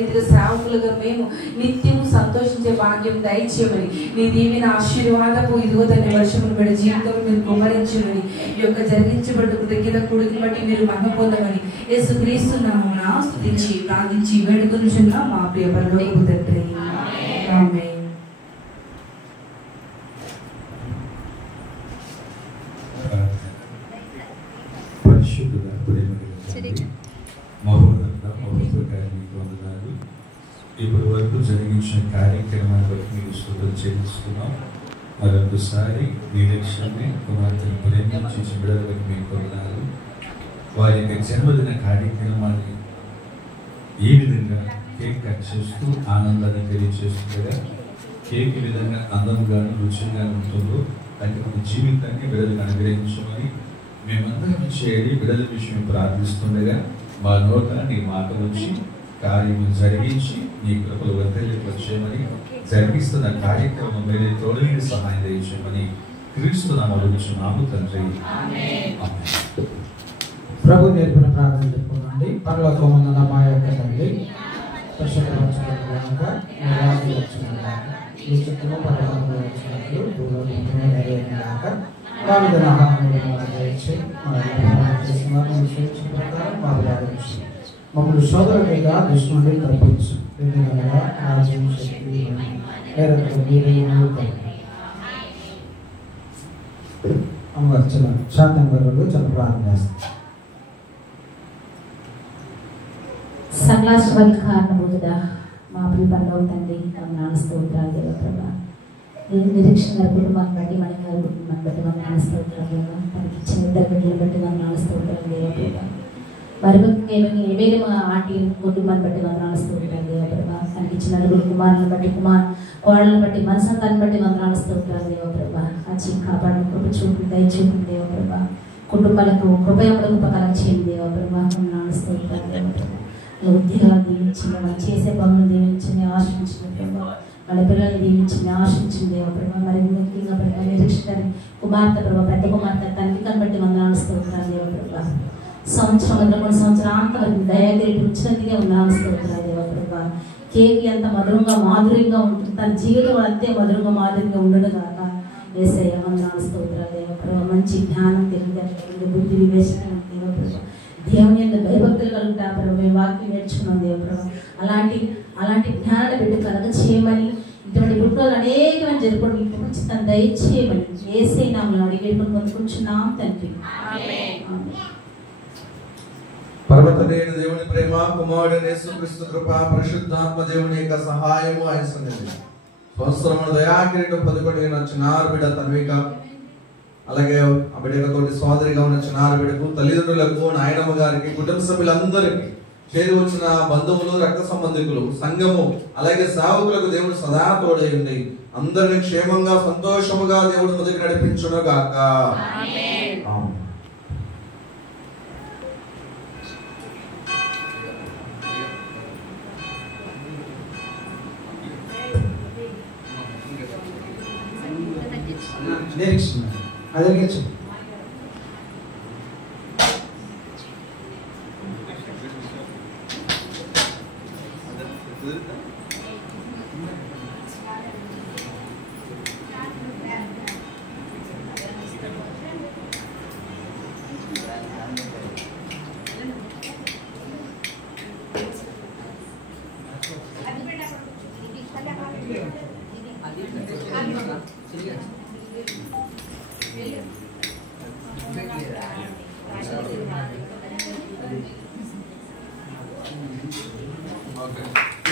రీతిగా సేవకులుగా మేము నిత్యము సంతోషించే భాగ్యం దయచేయమని, నీ దీవెన ఆశీర్వాదపు ఇదిగో తండ్రి వర్షమును బట్టి జీవితం మీరు కుమ్మరించమని, ఈ యొక్క జరిగించబడ్డ కృతజ్ఞత కొడుకుని బట్టి మీరు మహిమ పొందమని యేసుక్రీస్తు నామమున స్తుతించి ప్రార్థించి వేడుకొనుచున్నాం మా ప్రియ పరలోకపు తండ్రి. ఆమేన్. ఇప్పటి వరకు జరిగించిన కార్యక్రమాన్ని బట్టి మీకు స్తుతులు చెల్లిస్తున్నాం. మరొకసారి నిరీక్షణని కుమార్తెను ప్రేమించి బిడ్డల బట్టి మీకు వందనాలు. వారి యొక్క జన్మదిన కార్యక్రమాన్ని ఈ విధంగా కేక్ కట్ చేస్తూ ఆనందాన్ని తెలియజేస్తుండగా కేక్ ఈ విధంగా అందంగాను రుచిగా ఉంటుందో అటువంటి జీవితాన్ని బిడ్డలకు అనుగ్రహించమని మేమందరం చేరి బిడ్డల విషయం ప్రార్థిస్తుండగా మా నోట నీ మాట వచ్చి కార్యము జరిగించి నీ కృపలు వర్తింపచేయమని, జరిగిస్తున్న కార్యక్రమం మీరే తోడని సహాయం దయచేయమని క్రీస్తు నామములో అడుగుచున్నాము తండ్రి. ప్రభు నేర్పిన ప్రార్థన చెప్పుకోండి. పరలోకమందున్న మా యొక్క తండ్రి, పరిశుద్ధపరచబడుగాక, నీ రాజ్యం వచ్చుగాక, నీ చిత్తము పరలోకములో వచ్చినట్లు భూలోకములో నెరవేరుగాక. మా మీద ఆహారమును మాకు దయచేయి, మా అపరాధములను చేసిన వారిని క్షమించు ప్రకారం మా అపరాధములను క్షమించు. మమ్మల్ని శోధనగా దుష్టు నుండి తప్పించు. ఎందుకనగా రాజ్యం, శక్తి, నిరంతరం నీవే తండ్రి. అమ్మగారు చల్లండి. శాంతం గారు చాలా ప్రార్థన చేస్తారు. సకలాశ్వరి కారణబోధుడా మా ప్రియపరలోక తండ్రి, వందనాలు స్తోత్రాలు దేవ ప్రభా. నిరీక్షణ గారి కుటుంబాన్ని బట్టి మన గారి కుటుంబాన్ని బట్టి వందనాలు స్తోత్రాలు దేవ. తనకి ఇచ్చిన ఇద్దరు బిడ్డలు బట్టి వందనాలు స్తోత్రాలు దేవ ప్రభా. వారి ఏమైనా మా ఆంటీ కుటుంబాన్ని బట్టి వందనాలు స్తోత్రాలు దేవ ప్రభా. తనకి ఇచ్చిన నలుగురు కుమారులను బట్టి కోడలను బట్టి మనసంతాన్ని బట్టి వందనాలు స్తోత్రాలు దేవ ప్రభా. అచ్చి కాపాడు కృప చూపు దయచూపు దేవ ప్రభా. కుటుంబాలకు కృపయములకు ఉపకారం చేయండి దేవ ప్రభా. వందనాలు స్తోత్రాలు దేవ ప్రభా. ఉద్యోగాలు దీవించింది, వాళ్ళు చేసే పనులు దీవించింది, ఆశించిన ప్రభావ వాళ్ళ పిల్లల్ని దీవించింది, ఆశించింది దేవ ప్రభావ. మరి ముఖ్యంగా ప్రభావ నిరీక్షణ కుమార్తె ప్రభావ, పెద్ద కుమార్తె తండ్రి కనబట్టి వందనాలు స్తోత్రాలు దేవ ప్రభావ. సంవత్సరం 3 సంవత్సరాంతవరకు దయాగిరి ఉచితంగా వందనాలు స్తోత్రాలు దేవ ప్రభావ. కేక్ ఎంత మధురంగా మాధుర్యంగా ఉంటుంది, తన జీవితం అంతే మధురంగా మాధుర్యంగా ఉండడు కాక వేసయ్య వందనాలు స్తోత్రాలు దేవ ప్రభావ. మంచి జ్ఞానం తెలియదు, బుద్ధి వివేచన దేవ ప్రభావ. దేవుని యొక్క భయభక్తులు కలుగుతా ప్రభావ. మేము వాక్యం నేర్చుకున్నాం దేవ ప్రభావ. అలాంటి జ్ఞానాన్ని బిడ్డ కలగ చేయమని, ఇటువంటి పుట్టుకలు అనేకమైన జరుపుకోవడం తను దయచేయమని యేసయ్య నామములో అడిగి వేడుకొని పొందుకుంటున్నాం తండ్రి. పరమతండ్రైన దేవుని ప్రేమ, కుమారుడైన యేసుక్రీస్తు కృప, పరిశుద్ధాత్మ దేవుని యొక్క సహాయము ఆయన సన్నిధి. సంవత్సరమున దయాకిరీటం పొందుకొని చిన్నారు బిడ్డ తన్విక, అలాగే ఆ బిడ్డతోటి సోదరిగా ఉన్న చిన్నారు బిడ్డకు, తల్లిదండ్రులకు, నాయనమ్మ గారికి, కుటుంబ సభ్యులందరికీ, చేరి వచ్చిన బంధువులు, రక్త సంబంధికులు, సంఘము, అలాగే సేవకులకు దేవుడు సదా తోడై ఉంది. అందరినీ క్షేమంగా సంతోషముగా దేవుడు మొదటి నడిపించును గాక. నిరీక్షణ అదే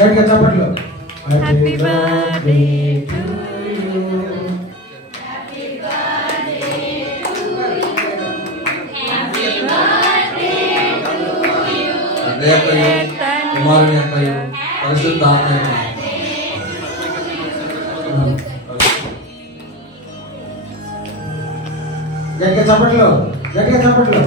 గట్టిగా చప్పట్లు. Happy birthday to you, happy birthday to you, happy birthday to you. కుమారుని యొక్క పరిశుద్ధాత్మ గట్టిగా చప్పట్లు, గట్టిగా చప్పట్లు.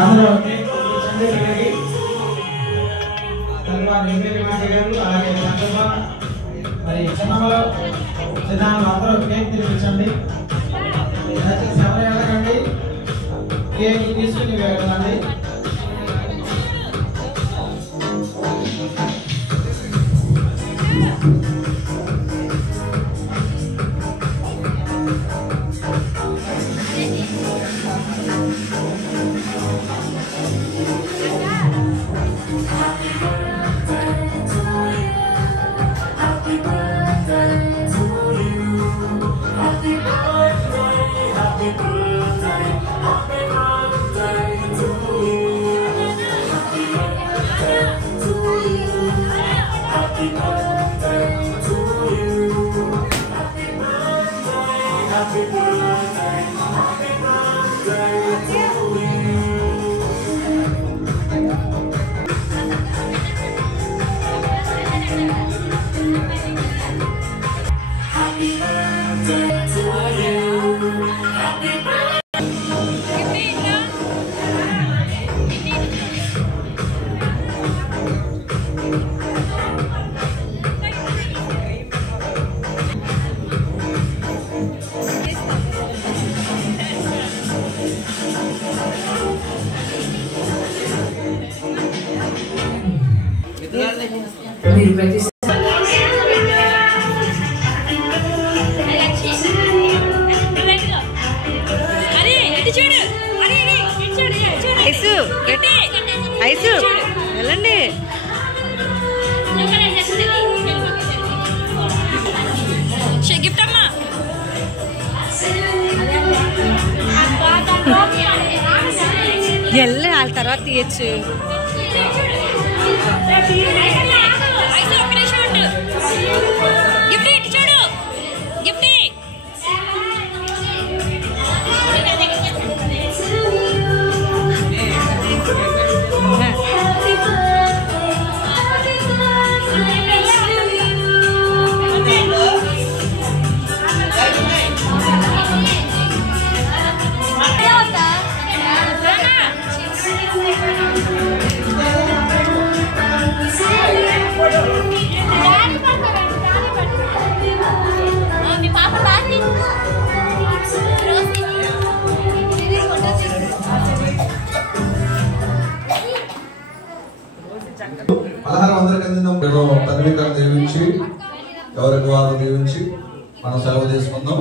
అందరూ కూర్చోండి ఇక్కడికి. తర్వాత ఎమ్మెల్యే మాట్లాడారు, అలాగే చంద్రమ్మ మరి చిన్నమ్మలు అందరూ కేక్ తినిపించండి. దయచేసి ఎవరు వెళ్ళకండి, కేక్ తీసుకుని వెళ్ళండి. మీరు ప్రతి ఐసు వెళ్ళండి. గిఫ్ట్ అమ్మా వెళ్ళి వాళ్ళ తర్వాత తీయచ్చు. పలహారం అందరికి అందిందాం. తన్వికను దీవించి ఎవరికి వారు దీవించి మనం సెలవు తీసుకుందాం.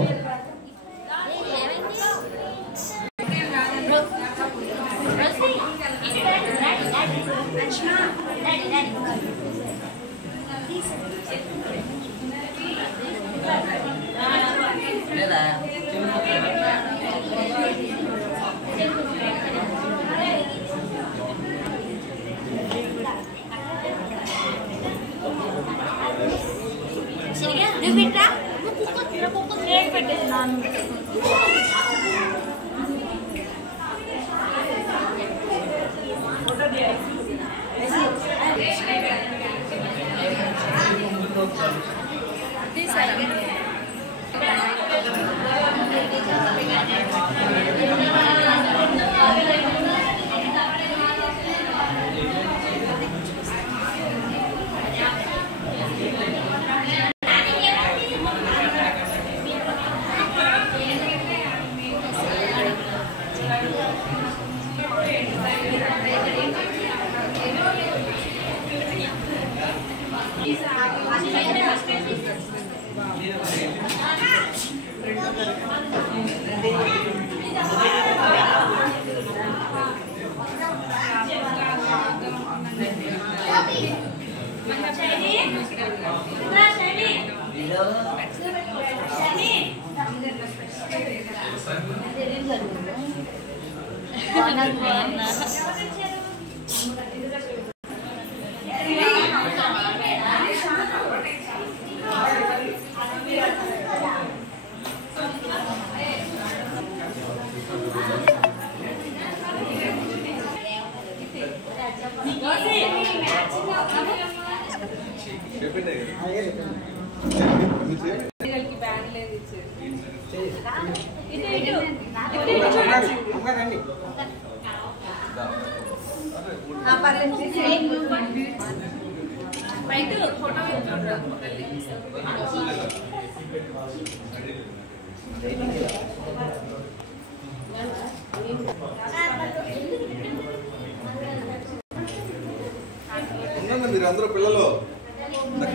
మీరందరూ పిల్లలు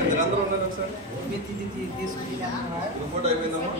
మీరందరూ ఉన్నారు ఒకసారి ఫోటో అయిపోయిందమ్మా.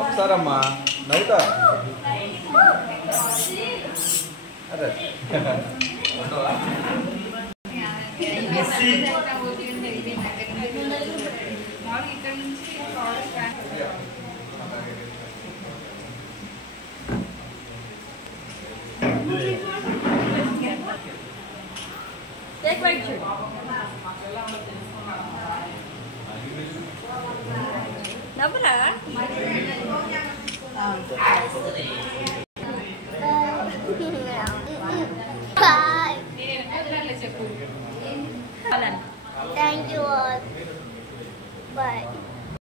ఒకసారమ్మా నవ్వుతా అదే నవ్వురా Thank you all. Bye.